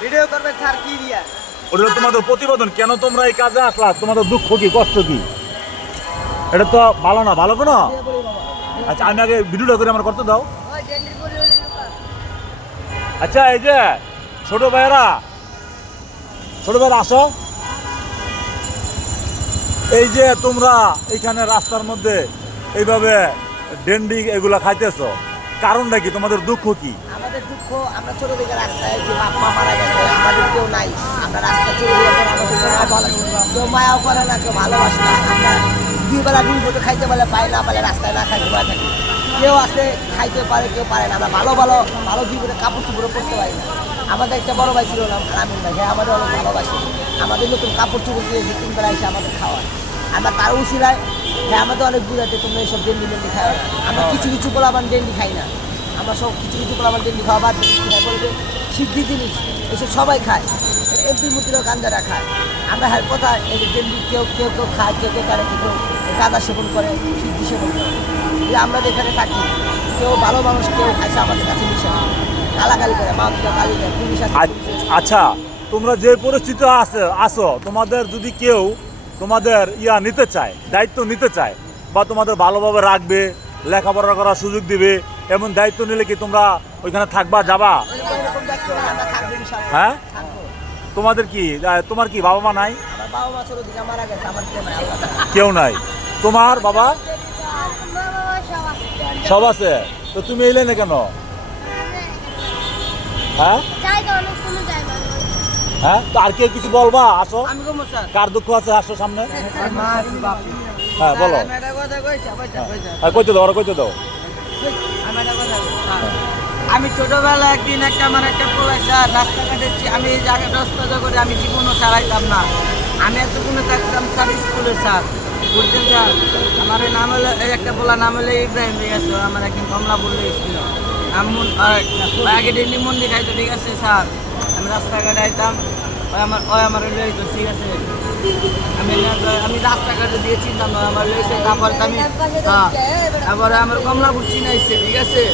Video করবে sir কি দিয়া ওটা তোমাদের প্রতিবেদন, কেন তোমরা এই কাজে আসলা, তোমাদের দুঃখ কি কষ্ট কি? এটা তো ভালো না, ভালো কোনো। আচ্ছা আমি আগে ভিডিওটা করে আমার করতে দাও। আচ্ছা এই যে ছোট ভাইয়েরা আসো। এই যে তোমরা এইখানে রাস্তার মধ্যে এইভাবে ডেন্ডি এগুলা খাইতেছো, কারণটা কি? তোমাদের দুঃখ কি? আমাদের দুঃখ, আমরা ছোট থেকে রাস্তায় আছি, বাপ মা মারা গেছে, আমাদের কেউ নাই। আমরা রাস্তায় চলে গেলে আমাদের কেউ মায়াও করে না, কেউ ভালোবাসে না। আমরা দুই বেলা দুই ফটো খাইতে বলে পাই না, বলে রাস্তায় না খাই ঘুরে থাকি। কেউ আছে খাইতে পারে, কেউ পারে না। আমরা ভালো ভালো দুই ফটো কাপড় চুপড়ও পরতে পারি না। আমাদের একটা বড় ভাই ছিল না আমিন ভাই, হ্যাঁ আমাদের অনেক ভালোবাসে। আমাদের নতুন কাপড় চুপড় দিয়ে তিন বেলা এসে আমাদের খাওয়ায়। আমরা তার উচিলায় হ্যাঁ আমাদের অনেক বুঝাতে তোমরা এইসব ডেন্ডি খাওয়া। আমরা কিছু বলে আমার ডেন্ডি খাই না। আমরা সব কিছু বলে আমার ডেন্ডি খাওয়া বাদ খাই, বলবে সিদ্ধি জিনিস এসব সবাই খায়। এমপি মন্ত্রীরাও গাঞ্জারা খায়। আমরা হ্যাঁ কথা এই যে ডেন্ডি কেউ খায়, কেউ করে, কেউ গাঁদা সেবন করে, সিদ্ধি সেবন করে। আমরা যেখানে থাকি কেউ ভালো মানুষ কেউ খাইছে আমাদের কাছে মিশে গালাগালি করে, মা গালি দেয়, পুলিশ আসে। আচ্ছা তোমরা যে পরিস্থিতি আসো, তোমাদের যদি কেউ তোমাদের নিতে চায়, দায়িত্ব নিতে চায়, বা তোমাদের ভালোভাবে রাখবে, লেখাপড়া করার সুযোগ দিবে, এমন দায়িত্ব নিলে কি তোমরা ওইখানে থাকবা, যাবা? হ্যাঁ তোমাদের কি, তোমার কি বাবা মা নাই? কেউ নাই? তোমার বাবা সব আছে, তো তুমি এলে না কেন? হ্যাঁ হ্যাঁ, তো আর কেউ কিছু বলবা? আসো, কার দুঃখ আছে আসো সামনে। হ্যাঁ বলো, কইতে দাও, ওরা কইতে দাও। আমি ছোটবেলা একদিন আমার একটা পোলা স্যার রাস্তাঘাটে, আমি এই জায়গাটা রাস্তা করে আমি জীবনও চালাইতাম না। আমি এতক্ষণে থাকতাম স্যার স্কুলে স্যার, বুঝছেন স্যার। আমার নাম হলো একটা পোলা নাম হলো ইব্রাহিম, ঠিক আছে। আমার একদিন কমলা বললে স্কুল আগে ডেলি মন্দির খাইতো, ঠিক আছে স্যার। আমি রাস্তাঘাটে আইতাম, আমার লইতো, ঠিক আছে। আমি রাস্তাঘাটে দিয়ে চিনতাম না, আমার লইছে। তারপরে তারপরে আমার কমলাপুর চিনাইছে, ঠিক আছে।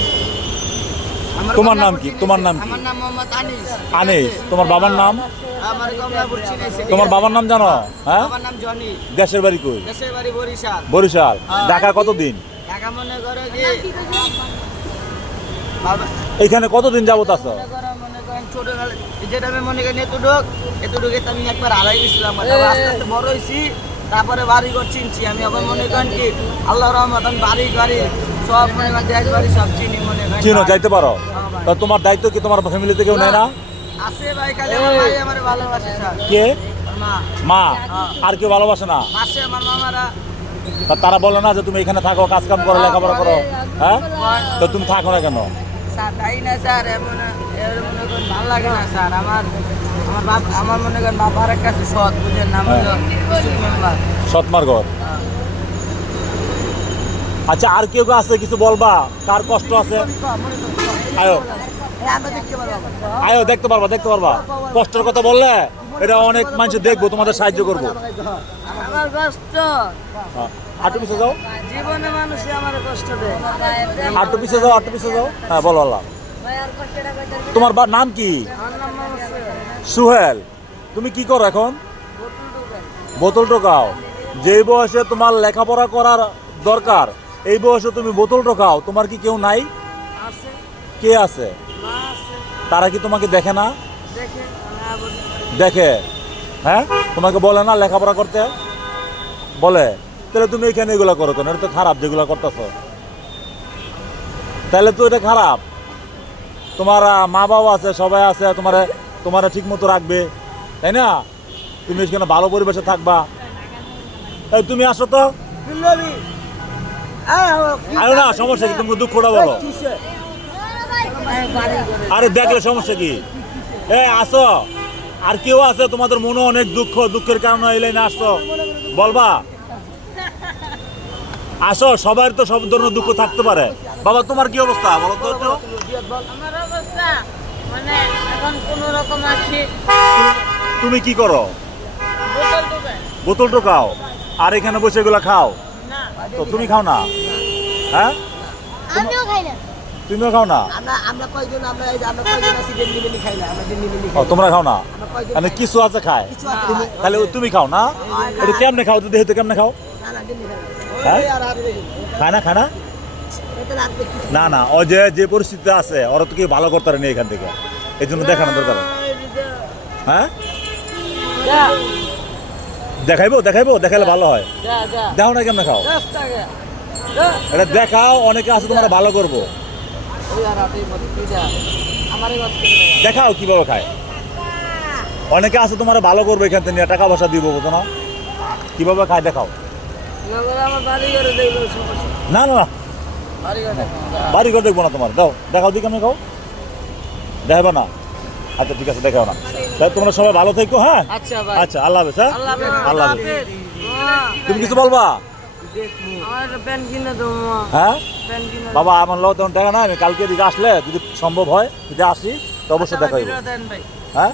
তোমার নাম কি? তোমার নাম কি? আমার নাম মোহাম্মদ আনিস। আনিস। তোমার বাবার নাম? আমার কমলাপুর চিনাইছে। তোমার বাবার নাম জানো? হ্যাঁ, আমার নাম জনি। দেশের বাড়ি কই? দেশের বাড়ি বরিশাল। বরিশাল। ঢাকা কতদিন? ঢাকা মনে করো কি এইখানে কতদিন যাবত আছো? মনে করেন ছোটবেলা যেটা আমি মনে করেন এতটুকু আমি একবার হারাই গেছিলাম। আস্তে আস্তে বড় হয়েছি, তারপরে বাড়িঘর চিনছি আমি। এখন মনে করেন কি আল্লাহ রহমত আমি বাড়ি সব মনে করেন দেশ বাড়ি সব চিনি, মনে করেন চিনো, যাইতে পারো। তো তোমার দায়িত্ব কি তোমার ফ্যামিলিতে কেউ নেয় না? আছে ভাই, খালি আমার ভাই আমার ভালোবাসে স্যার। কে? মা। মা? আর কেউ ভালোবাসে না? আছে আমার মামারা। তারা বলে না যে তুমি এখানে থাকো, কাজ কাম করো, লেখাপড়া করো? হ্যাঁ, তো তুমি থাকো না কেন? স্যার তাই না স্যার, মনে করেন ভালো লাগে না স্যার। আমার মনে করেন বাবার কাছে সৎ, বুঝেন নাম হলো মেম্বার সৎমার ঘর। আচ্ছা আর কেউ আছে কিছু বলবা? কার কষ্ট আছে? আয়ো আয়ো, দেখতে পারবা কষ্টের কথা বললে এটা অনেক মানুষ দেখবো, তোমাদের সাহায্য করবো। আমার কষ্ট আটু পিছিয়ে যাও, জীবনে মানুষ আমার কষ্ট দেয়। আটু পিছিয়ে যাও। হ্যাঁ বলো। আল্লাহ, তোমার নাম কি? সুহেল। তুমি কি করো এখন? বোতল টোকাও। যেই বয়সে তোমার লেখাপড়া করার দরকার, এই বয়সে তুমি বোতল টোকাও। তোমার কি কেউ নাই? কে আছে? তারা কি তোমাকে দেখে না? দেখে। হ্যাঁ, তোমাকে বলে না লেখাপড়া করতে? বলে। তাহলে তুমি এখানে এগুলো করো কেন? এটা তো খারাপ যেগুলো করতেছো। তাহলে তো এটা খারাপ। তোমার মা বাবা আছে, সবাই আছে, তোমার ঠিক মতো রাখবে, তাই না? তুমি এখানে ভালো পরিবেশে থাকবা। তুমি আসো তো। আরে না, সমস্যা কি? তুমি দুঃখটা বলো। আরে দেখলে সমস্যা কি? আসো। আর কেউ আছে তোমাদের মনে অনেক দুঃখের কারণে এই লাইনে আসছো, বলবা? আসো, সবার তো সব ধরনের দুঃখ থাকতে পারে। বাবা তোমার কি অবস্থা বলো তো? আমার অবস্থা মানে এখন কোন রকম আছি। তুমি কি করো? বোতল টোকাও। আর এখানে বসে এগুলা খাও? না। তো তুমি খাও না? হ্যাঁ, আমিও খাই না। তুমিও খাও না? আমরা কয়জন আমরা এই যে আমরা কয়জন আছি ডেলি মিলি খাই না, আমরা ডেলি মিলি ও খাই। তোমরা খাও না? আমরা কয়জন মানে খাই? কিছু আছে খায়, কিছু আছে। তাহলে তুমি খাও না? এটা কেমনে খাও? দেখে তো কেমনে খাও? না না ডেলি খাই না। হ্যাঁ? ওই আর আপনি খায় না, খায় না? এটা রাত দেখি। না না, ও যে পরিস্থিতি আছে ওরা তো কেউ ভালো করতে পারেনি এখান থেকে, এই জন্য দেখানো দরকার। হ্যাঁ যা দেখাইবো দেখাইলে ভালো হয়। যা যা দেখো না কেমনে খাও, 10 টাকা যা এটা দেখাও, অনেকে আছে তোমরা ভালো করবো। ওই আর আপনি বলতে যা আমারই বাস করে দেখাও কিভাবে খায়, অনেকে আছে তোমার ভালো করবে এখান থেকে নিয়ে টাকা পয়সা দিব, বুঝো না? কিভাবে খায় দেখাও। নগরে আমার বাড়ি করে দেখলো সমস্যা না না না, বাড়ি করে দেখো বাড়ি করে দেখবো না তোমার, দাও দেখাও দিকে কেমনে খাও, দেখাবে না? আচ্ছা ঠিক আছে, দেখাও না। তাহলে তোমরা সবাই ভালো থেকো। হ্যাঁ আচ্ছা ভাই আচ্ছা, আল্লাহ হাফেজ। হ্যাঁ আল্লাহ হাফেজ আল্লাহ হাফেজ। হ্যাঁ তুমি কিছু বলবা? আমার একটা প্যান্ট কিনে দাও মা হ্যাঁ প্যান্ট কিনে বাবা, আমার লোক তেমন টাকা নাই, আমি কালকে এদিকে আসলে যদি সম্ভব হয় যদি আসি তো অবশ্যই দেখাইব। দেন ভাই হ্যাঁ